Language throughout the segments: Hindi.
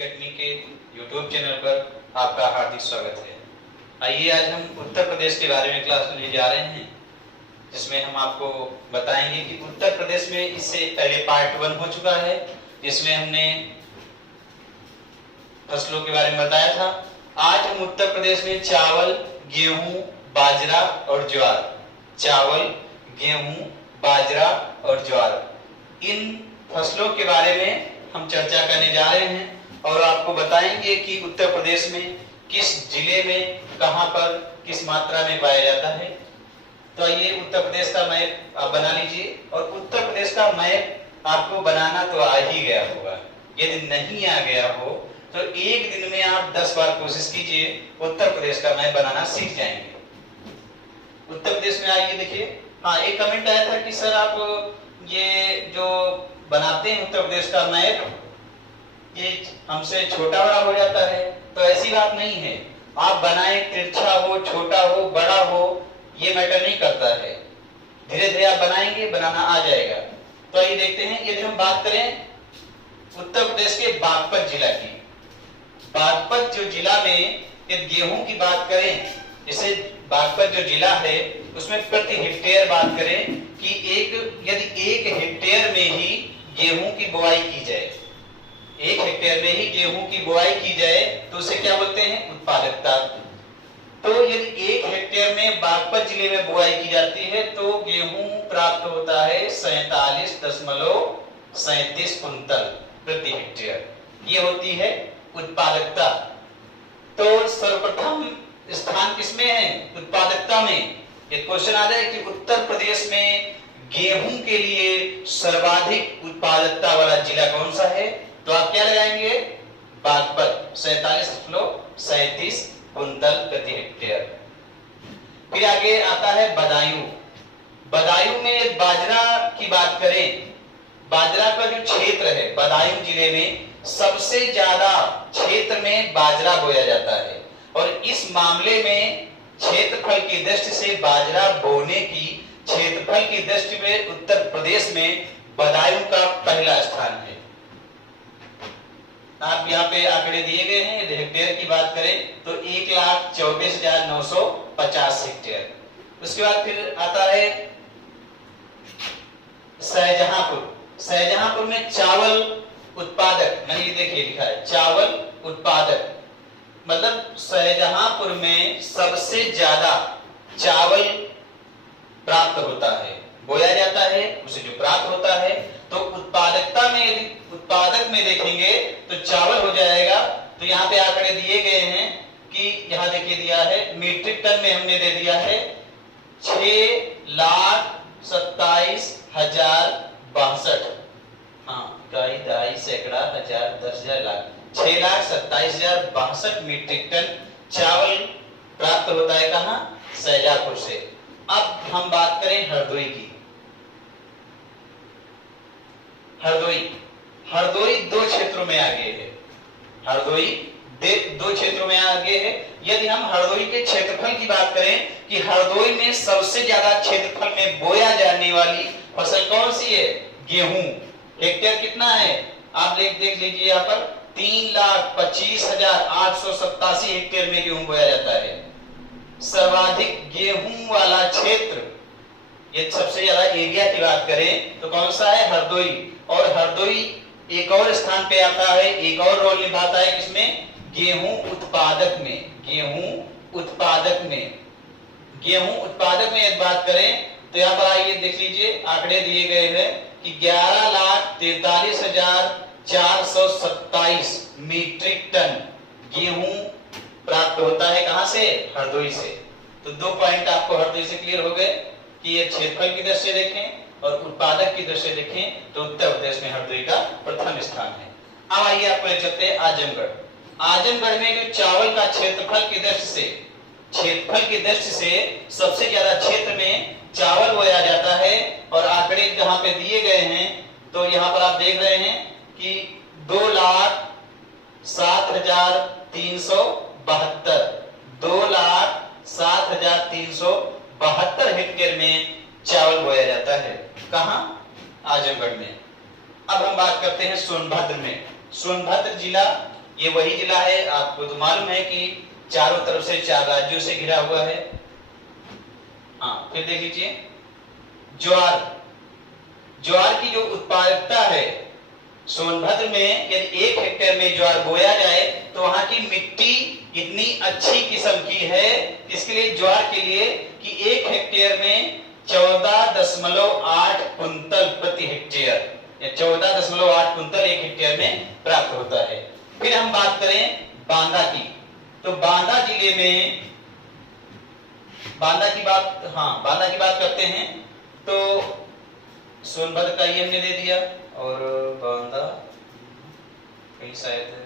एकेडमी के यूट्यूब चैनल पर आपका हार्दिक स्वागत है। आइए आज हम उत्तर प्रदेश के बारे में क्लास लेने जा रहे हैं, जिसमें हम आपको बताएंगे कि उत्तर प्रदेश में इससे पहले पार्ट 1 हो चुका है, जिसमें हमने फसलों के बारे में बताया था। आज हम उत्तर प्रदेश में चावल, गेहूं, बाजरा और ज्वार, चावल, गेहूं, बाजरा और ज्वार, इन फसलों के बारे में हम चर्चा करने जा रहे हैं और आपको बताएंगे कि उत्तर प्रदेश में किस जिले में कहां पर किस मात्रा में पाया जाता है। तो ये उत्तर प्रदेश का मैप आप बना लीजिए, और उत्तर प्रदेश का मैप आपको बनाना तो आ ही गया होगा। यदि नहीं आ गया हो तो एक दिन में आप 10 बार कोशिश कीजिए, उत्तर प्रदेश का मैप बनाना सीख जाएंगे। उत्तर प्रदेश में आइए देखिए। हाँ, एक कमेंट आया था कि सर आप ये जो बनाते हैं उत्तर प्रदेश का मैप, ये हमसे छोटा बड़ा हो जाता है। तो ऐसी बात नहीं है, आप बनाए, तिरछा हो, छोटा हो, बड़ा हो, ये मैटर नहीं करता है। धीरे धीरे आप बनाएंगे, बनाना आ जाएगा। तो आइए देखते हैं। यदि हम बात करें उत्तर प्रदेश के बागपत जिला की, बागपत जो जिला में यदि गेहूं की बात करें, जैसे बागपत जो जिला है उसमें प्रति हेक्टेयर बात करें कि यदि 1 हेक्टेयर में ही गेहूं की बुआई की जाए, 1 हेक्टेयर में ही गेहूं की बुआई की जाए तो उसे क्या बोलते हैं? उत्पादकता। तो यदि 1 हेक्टेयर में बागपत जिले में बुआई की जाती है तो गेहूं प्राप्त होता है 47.37 कुंतल प्रति हेक्टेयर। ये होती है उत्पादकता। तो सर्वप्रथम स्थान किसमें है? उत्पादकता में। एक क्वेश्चन आ जाए कि उत्तर प्रदेश में गेहूं के लिए सर्वाधिक उत्पादकता वाला जिला कौन सा है? तो आप क्या लगाएंगे? बागपत, 47.37 कुंतल प्रति हेक्टेयर। फिर आगे आता है बदायूं। बदायूं में बाजरा की बात करें, बाजरा का जो क्षेत्र है बदायूं जिले में, सबसे ज्यादा क्षेत्र में बाजरा बोया जाता है। और इस मामले में क्षेत्रफल की दृष्टि से, बाजरा बोने की क्षेत्रफल की दृष्टि में उत्तर प्रदेश में बदायूं का पहला स्थान है। आप यहाँ पे आंकड़े दिए गए हैं। यदि हेक्टेयर की बात करें तो 1,24,950 हेक्टेयर। उसके बाद फिर आता है शाहजहांपुर। शाहजहांपुर में चावल उत्पादक, मैंने ये देखिए लिखा है चावल उत्पादक, मतलब शाहजहांपुर में सबसे ज्यादा चावल प्राप्त होता है, बोया जाता है, उसे जो प्राप्त होता है। तो उत्पादकता में यदि उत्पादक में देखेंगे तो चावल हो जाएगा। तो यहाँ पे आंकड़े दिए गए हैं कि यहाँ देखिए दिया है मीट्रिक टन में, हमने दे दिया है 6,27,062। हाँ, दहाई सैकड़ा हजार 10,000 लाख, 6,27,062 मीट्रिक टन चावल प्राप्त होता है। कहाँ? शाहजहांपुर से। अब हम बात करें हरदोई की। हरदोई 2 क्षेत्रों में आगे है। हरदोई 2 क्षेत्रों में आगे है। यदि हम हरदोई के क्षेत्रफल की बात करें कि हरदोई में सबसे ज्यादा क्षेत्रफल में बोया जाने वाली फसल कौन सी है? गेहूं। हेक्टेयर कितना है? आप देख लीजिए यहाँ पर 3,25,887 हेक्टेयर में गेहूं बोया जाता है। सर्वाधिक गेहूं वाला क्षेत्र, ये सबसे ज्यादा एरिया की बात करें तो कौन सा है? हरदोई। और हरदोई एक और स्थान पे आता है, एक और रोल निभाता है किसमें? गेहूं उत्पादक में। गेहूं उत्पादक में यदि बात करें तो यहाँ पर आइए देख लीजिए, आंकड़े दिए गए हैं कि 11,43,427 मीट्रिक टन गेहूं प्राप्त होता है। कहां से? हरदोई से। तो 2 पॉइंट आपको हरदोई से क्लियर हो गए कि ये क्षेत्रफल की दृष्टि से देखें और उत्पादक की दृष्टि से देखें तो उत्तर प्रदेश में हरदोई का प्रथम स्थान है। अब आइए आपको ले चलते हैं आजमगढ़। आजमगढ़ में जो चावल का क्षेत्रफल की दृष्टि से सबसे ज्यादा क्षेत्र में चावल बोया जाता है। और आंकड़े जहां पे दिए गए हैं तो यहाँ पर आप देख रहे हैं कि 2,07,372 2,07,372 हेक्टेयर में चावल बोया जाता है। कहां? आजमगढ़ में। अब हम बात करते हैं सोनभद्र में। सोनभद्र जिला ये वही जिला है, आपको तो मालूम है कि चारों तरफ से 4 राज्यों से घिरा हुआ है। हाँ, फिर देख लीजिए ज्वार। ज्वार की जो उत्पादकता है, सोनभद्र में यदि 1 हेक्टेयर में ज्वार बोया जाए तो वहां की मिट्टी इतनी अच्छी किस्म की है, इसके लिए ज्वार के लिए कि 1 हेक्टेयर में 14.8 कुंतल प्रति हेक्टेयर, या 14.8 कुंतल 1 हेक्टेयर में प्राप्त होता है। फिर हम बात करें बांदा की, तो बांदा जिले में बांदा की बात करते हैं। तो सोनभद्र का ये हमने दे दिया, और बांदा कहीं शायद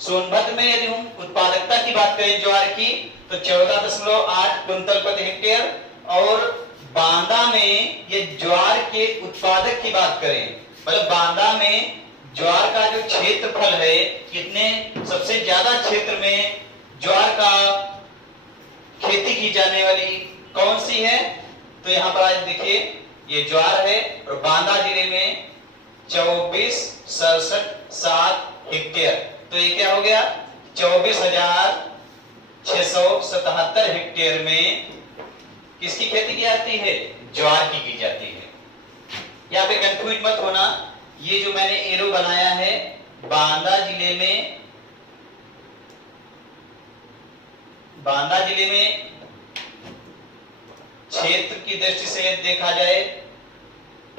सोनभद्र में यदि हम उत्पादकता की बात करें ज्वार की तो 14.8 कुंतल प्रति हेक्टेयर, और बांदा में ये ज्वार के उत्पादक की बात करें, मतलब बांदा में ज्वार का जो क्षेत्रफल है, कितने सबसे ज्यादा क्षेत्र में ज्वार का खेती की जाने वाली कौन सी है, तो यहाँ पर आज देखिए ये ज्वार है, और बांदा जिले में 24,67 हेक्टेयर, तो ये क्या हो गया 24,677 हेक्टेयर में किसकी खेती की जाती है, ज्वार की जाती है। यहाँ पे कंफ्यूज मत होना, ये जो मैंने एरो बनाया है बांदा जिले में क्षेत्र की दृष्टि से देखा जाए,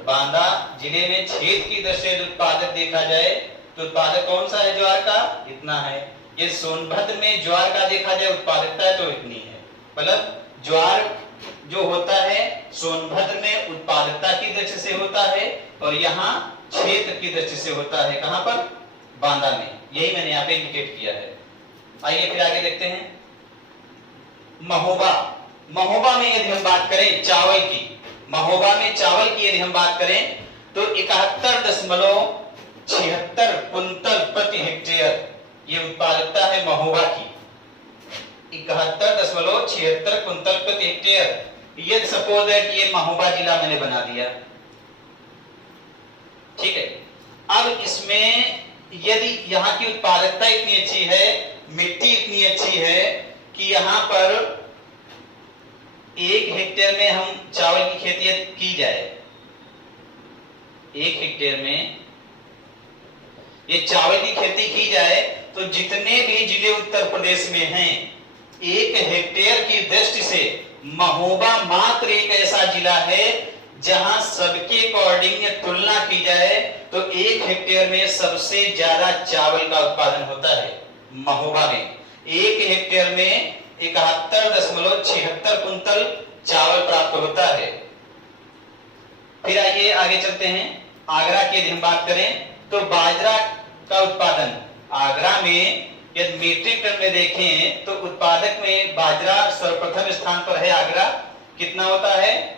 बांदा जिले में क्षेत्र की दृष्टि से उत्पादक देखा जाए तो उत्पादक कौन सा है ज्वार का, इतना है। ये सोनभद्र में ज्वार का देखा जाए उत्पादकता तो इतनी है, मतलब ज्वार जो होता है सोनभद्र में उत्पादकता की दृष्टि से होता है, और यहाँ क्षेत्र की दृष्टि से होता है। कहां पर, बांदा में, यही मैंने यहाँ पे इंडिकेट किया है। आइए फिर आगे देखते हैं महोबा। महोबा में यदि हम बात करें चावल की, महोबा में चावल की यदि हम बात करें तो 71.76 कुंतल प्रति हेक्टेयर ये उत्पादकता है महोबा की, 71.76 कुंतल प्रति हेक्टेयर। यदि सपोज है कि ये महोबा जिला मैंने बना दिया, ठीक है। अब इसमें यदि यहाँ की उत्पादकता इतनी अच्छी है, मिट्टी इतनी अच्छी है कि यहाँ पर 1 हेक्टेयर में हम चावल की खेती की जाए, 1 हेक्टेयर में ये चावल की खेती की जाए तो जितने भी जिले उत्तर प्रदेश में हैं, 1 हेक्टेयर की दृष्टि से महोबा मात्र एक ऐसा जिला है जहां सबके अकॉर्डिंग तुलना की जाए तो 1 हेक्टेयर में सबसे ज्यादा चावल का उत्पादन होता है। महोबा में 1 हेक्टेयर में 71.76 कुंतल चावल प्राप्त होता है। फिर आइए आगे चलते हैं, आगरा की यदि हम बात करें तो बाजरा का उत्पादन आगरा में यदि मीट्रिक टन में देखें तो उत्पादक में बाजरा सर्वप्रथम स्थान पर है। आगरा कितना होता है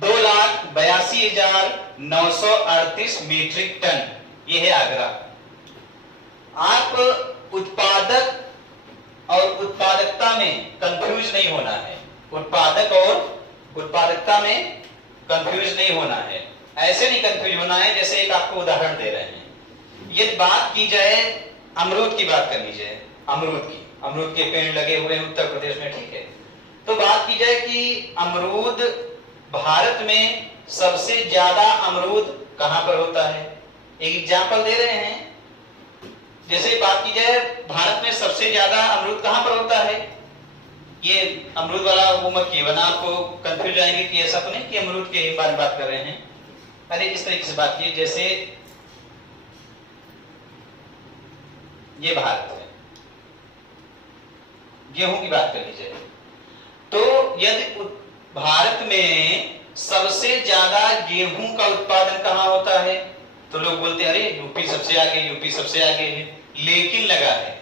2,82,938 मीट्रिक टन, ये है आगरा। आप उत्पादक और उत्पादकता में कंफ्यूज नहीं होना है, उत्पादक और उत्पादकता में कंफ्यूज नहीं होना है। ऐसे नहीं कंफ्यूज होना है जैसे एक आपको उदाहरण दे रहे हैं। यदि बात की जाए अमरूद की, बात कर लीजिए अमरूद की, अमरूद के पेड़ लगे हुए हैं उत्तर प्रदेश में, ठीक है। तो बात की जाए कि अमरूद भारत में सबसे ज्यादा अमरूद कहां पर होता है, एक एग्जांपल दे रहे हैं। जैसे बात की जाए भारत में सबसे ज्यादा अमरूद कहां पर होता है, ये अमरूद वाला वो मत किए वरना आपको कंफ्यूज आएंगे कि ऐसा तो नहीं कि अमरूद के बारे में बात कर रहे हैं। अरे इस तरीके से बात कीजिए, जैसे ये भारत है, गेहूं की बात कर लीजिए, तो यदि भारत में सबसे ज्यादा गेहूं का उत्पादन कहां होता है तो लोग बोलते हैं अरे यूपी सबसे आगे, यूपी सबसे आगे है, लेकिन लगा है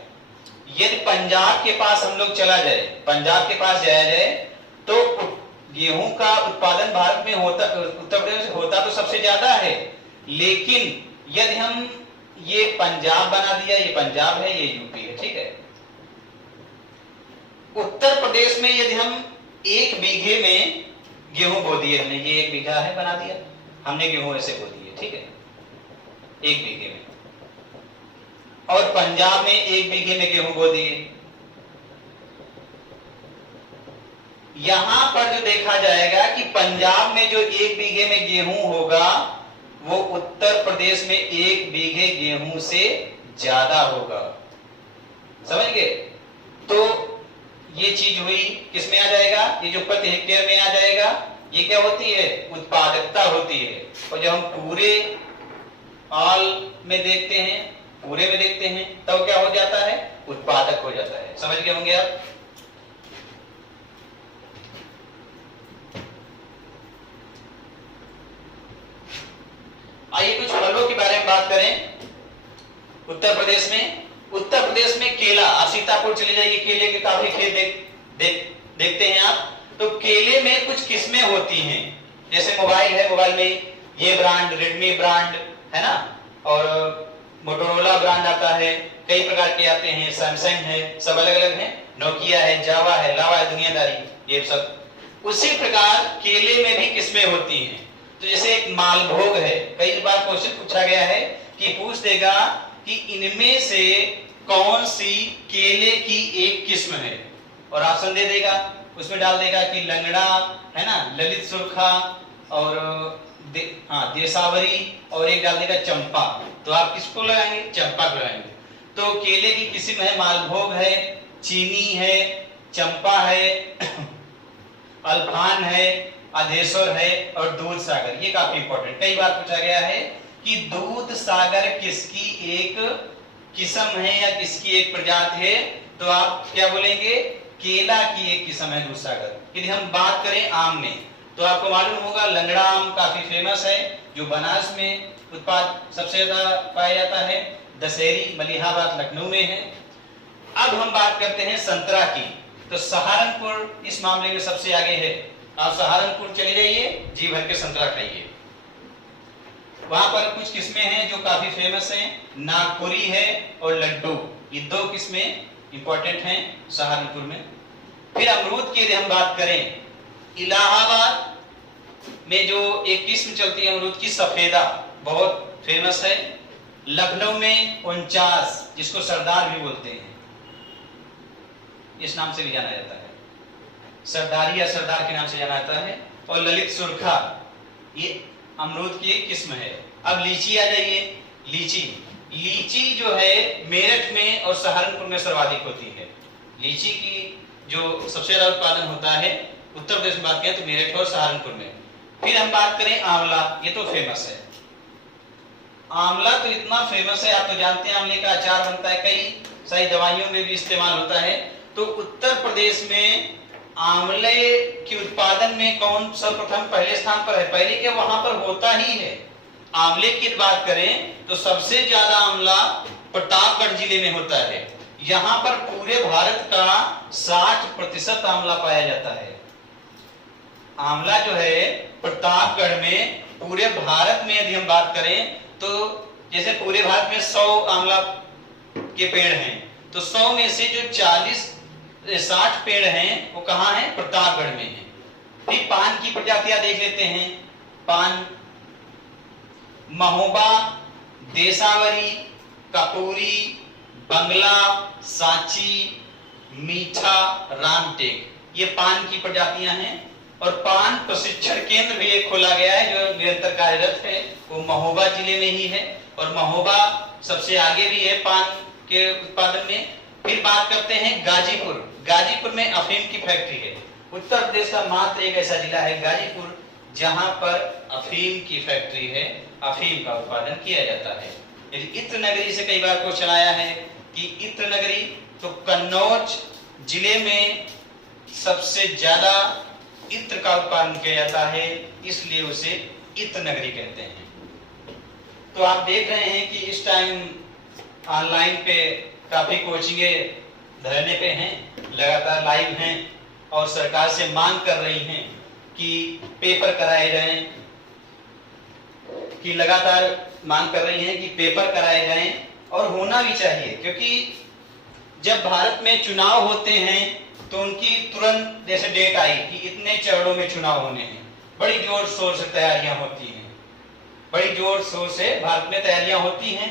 यदि पंजाब के पास हम लोग चला जाए, पंजाब के पास जाया जाए तो गेहूं का उत्पादन भारत में होता, उत्तर प्रदेश में होता तो सबसे ज्यादा है, लेकिन यदि हम ये पंजाब बना दिया, ये पंजाब है, ये यूपी है, ठीक है। उत्तर प्रदेश में यदि हम 1 बीघे में गेहूं बो दिए, हमने ये 1 बीघा है बना दिया हमने गेहूं ऐसे बो दिए, ठीक है, 1 बीघे में। और पंजाब में 1 बीघे में गेहूं बो दिए। यहां पर जो देखा जाएगा कि पंजाब में जो 1 बीघे में गेहूं होगा वो उत्तर प्रदेश में 1 बीघे गेहूं से ज्यादा होगा। समझ गए? तो ये चीज हुई, किसमें आ जाएगा? ये जो प्रति हेक्टेयर में आ जाएगा, ये क्या होती है? उत्पादकता होती है। और जब हम पूरे ऑल में देखते हैं, पूरे में देखते हैं, तब क्या हो जाता है? उत्पादक हो जाता है। समझ गए होंगे आप? आइए कुछ फलों के बारे में बात करें। उत्तर प्रदेश में केला, आप सीतापुर चले जाइए, केले के काफी खेत देखते हैं आप। तो केले में कुछ किस्में होती हैं, जैसे मोबाइल है, मोबाइल में ये ब्रांड, रेडमी ब्रांड है ना, और मोटोरोला ब्रांड आता है, कई प्रकार के आते हैं, सैमसंग है, सब अलग अलग हैं, नोकिया है, जावा है, लावा है, दुनियादारी, ये सब। उसी प्रकार केले में भी किस्में होती हैं। तो जैसे एक मालभोग है, कई बार क्वेश्चन पूछा गया है कि पूछ देगा कि इनमें से कौन सी केले की एक किस्म है, और ऑप्शन दे देगा, उसमें डाल देगा कि लंगड़ा है ना, ललित सुरखा, और देसावरी, और एक डाल देगा चंपा। तो आप किसको लगाएंगे? चंपा को लगाएंगे। तो केले की किस्म है, मालभोग है, चीनी है, चंपा है, अल्फान है, अधेश्वर है, और दूध सागर। ये काफी इंपॉर्टेंट, कई बार पूछा गया है कि दूध सागर किसकी एक किस्म है या किसकी एक प्रजाति है, तो आप क्या बोलेंगे? केला की एक किस्म है दूध सागर। यदि हम बात करें आम में, तो आपको मालूम होगा लंगड़ा आम काफी फेमस है, जो बनारस में उत्पाद सबसे ज्यादा पाया जाता है, दशहरी मलिहाबाद लखनऊ में है। अब हम बात करते हैं संतरा की, तो सहारनपुर इस मामले में सबसे आगे है। आप सहारनपुर चले जाइए, जी भर के संतरा खाइए। वहां पर कुछ किस्में हैं जो काफी फेमस हैं, नागपुरी है और लड्डू, ये 2 किस्में इंपॉर्टेंट हैं सहारनपुर में। फिर अमरूद की यदि हम बात करें, इलाहाबाद में जो एक किस्म चलती है अमरूद की, सफेदा, बहुत फेमस है। लखनऊ में 49, जिसको सरदार भी बोलते हैं, इस नाम से भी जाना जाता है, सरदारी या सरदार के नाम से जाना जाता है। और ललित सुरखा, ये अमरूद की एक किस्म है। अब लीची आ जाइए। लीची जो है मेरठ में और सहारनपुर में सर्वाधिक होती है। लीची की जो सबसे ज्यादा उत्पादन होता है उत्तर प्रदेश में बात करें तो मेरठ और सहारनपुर में। फिर हम बात करें आंवला, ये तो फेमस है। आंवला तो इतना फेमस है, आप तो जानते हैं आंवले का अचार बनता है, कई सारी दवाइयों में भी इस्तेमाल होता है। तो उत्तर प्रदेश में आंवले के उत्पादन में कौन सर्वप्रथम पहले स्थान पर है? पहले के वहां पर होता ही है। आंवले की बात करें तो सबसे ज्यादा आंवला प्रतापगढ़ जिले में होता है। यहां पर पूरे भारत का 60% आंवला पाया जाता है। आंवला जो है प्रतापगढ़ में, पूरे भारत में यदि हम बात करें तो जैसे पूरे भारत में 100 आंवला के पेड़ हैं, तो 100 में से जो 60 पेड़ हैं वो कहाँ हैं? प्रतापगढ़ में हैं। फिर पान की प्रजातियां देख लेते हैं। पान महोबा, देसावरी, कपूरी, बंगला, सांची, मीठा, रामटेक, ये पान की प्रजातियां हैं। और पान प्रशिक्षण केंद्र भी एक खोला गया है जो निरंतर कार्यरत है, वो महोबा जिले में ही है। और महोबा सबसे आगे भी है पान के उत्पादन में। फिर बात करते हैं गाजीपुर में अफीम की फैक्ट्री है। उत्तर प्रदेश का मात्र एक ऐसा जिला है गाजीपुर जहां पर अफीम की फैक्ट्री है, अफीम का उत्पादन किया जाता है। यदि इत्र नगरी से कई बार क्वेश्चन आया है कि इत्र नगरी, तो कन्नौज जिले में सबसे ज्यादा इत्र का उत्पादन किया जाता है, इसलिए उसे इत्र नगरी कहते हैं। तो आप देख रहे हैं कि इस टाइम ऑनलाइन पे काफी कोचिंगें धरने पे हैं, लगातार लाइव हैं, और सरकार से मांग कर रही हैं कि पेपर कराए जाएं, कि लगातार मांग कर रही हैं कि पेपर कराए जाएं, और होना भी चाहिए। क्योंकि जब भारत में चुनाव होते हैं तो उनकी तुरंत जैसे डेट आई कि इतने चरणों में चुनाव होने हैं, बड़ी जोर शोर से तैयारियां होती हैं। बड़ी जोर शोर से भारत में तैयारियां होती हैं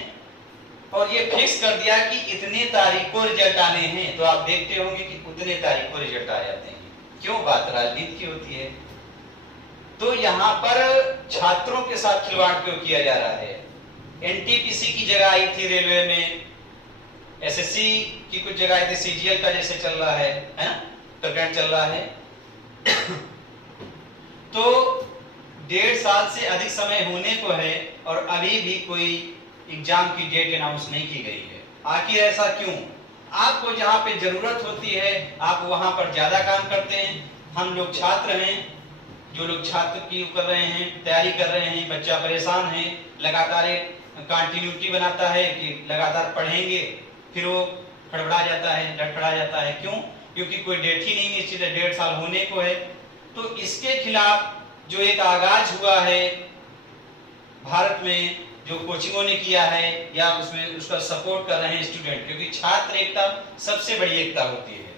और ये फिक्स कर दिया कि इतने तारीख को रिजल्ट आने हैं। तो आप देखते होंगे कि उतने तारीख को रिजल्ट आ जाते हैं। क्यों? बात राजनीति की होती है। तो यहाँ पर छात्रों के साथ खिलवाड़ क्यों किया जा रहा है? एनटीपीसी की जगह आई थी रेलवे में, एसएससी की कुछ जगह आई थी, सीजीएल का जैसे चल रहा है ना, प्रकरण चल रहा है। तो 1.5 साल से अधिक समय होने को है और अभी भी कोई एग्जाम की डेट अनाउंस नहीं की गई है। आखिर ऐसा क्यों? आपको जहां पे जरूरत होती है आप वहां पर ज्यादा काम करते हैं। हम लोग छात्र हैं, जो लोग छात्र की कर रहे हैं, तैयारी कर रहे हैं, बच्चा परेशान है, लगातार एक कंटिन्यूटी बनाता है कि लगातार पढ़ेंगे, फिर वो हड़बड़ा जाता है, लड़खड़ा जाता है। क्यों? क्योंकि कोई डेट ही नहीं निश्चित है, 1.5 साल होने को है। तो इसके खिलाफ जो एक आगाज हुआ है भारत में, जो कोचिंगों ने किया है या उसमें उसका सपोर्ट कर रहे हैं स्टूडेंट, क्योंकि छात्र एकता सबसे बड़ी एकता होती है।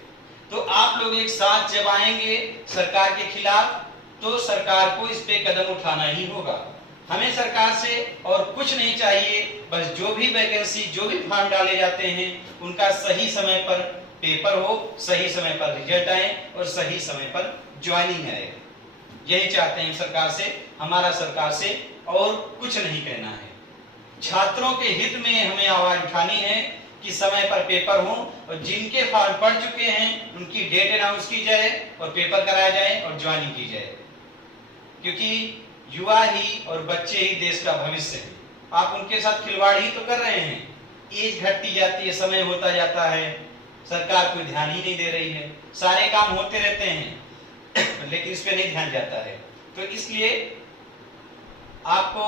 तो आप लोग एक साथ जब आएंगे सरकार के खिलाफ तो सरकार को इस पे कदम उठाना ही होगा। हमें सरकार से और कुछ नहीं चाहिए, बस जो भी वैकेंसी, जो भी फॉर्म डाले जाते हैं उनका सही समय पर पेपर हो, सही समय पर रिजल्ट आए और सही समय पर ज्वाइनिंग आए। यही चाहते हैं सरकार से, हमारा सरकार से और कुछ नहीं कहना है। छात्रों के हित में हमें आवाज उठानी है कि समय पर पेपर हो और जिनके फॉर्म पड़ चुके हैं उनकी डेट अनाउंस की जाए और पेपर कराया जाए और ज्वाइनिंग की जाए, क्योंकि युवा ही और बच्चे ही देश का भविष्य है। आप उनके साथ खिलवाड़ ही तो कर रहे हैं। एज घटती जाती है, समय होता जाता है, सरकार कोई ध्यान ही नहीं दे रही है। सारे काम होते रहते हैं लेकिन इस पे नहीं ध्यान जाता है। तो इसलिए आपको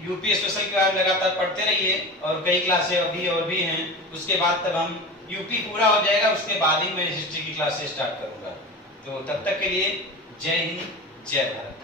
यूपी स्पेशल के बारे में लगातार पढ़ते रहिए और कई क्लासें अभी और भी हैं। उसके बाद तब हम यूपी पूरा हो जाएगा, उसके बाद ही मैं हिस्ट्री की क्लासेस स्टार्ट करूंगा। तो तब तक के लिए जय हिंद, जय भारत।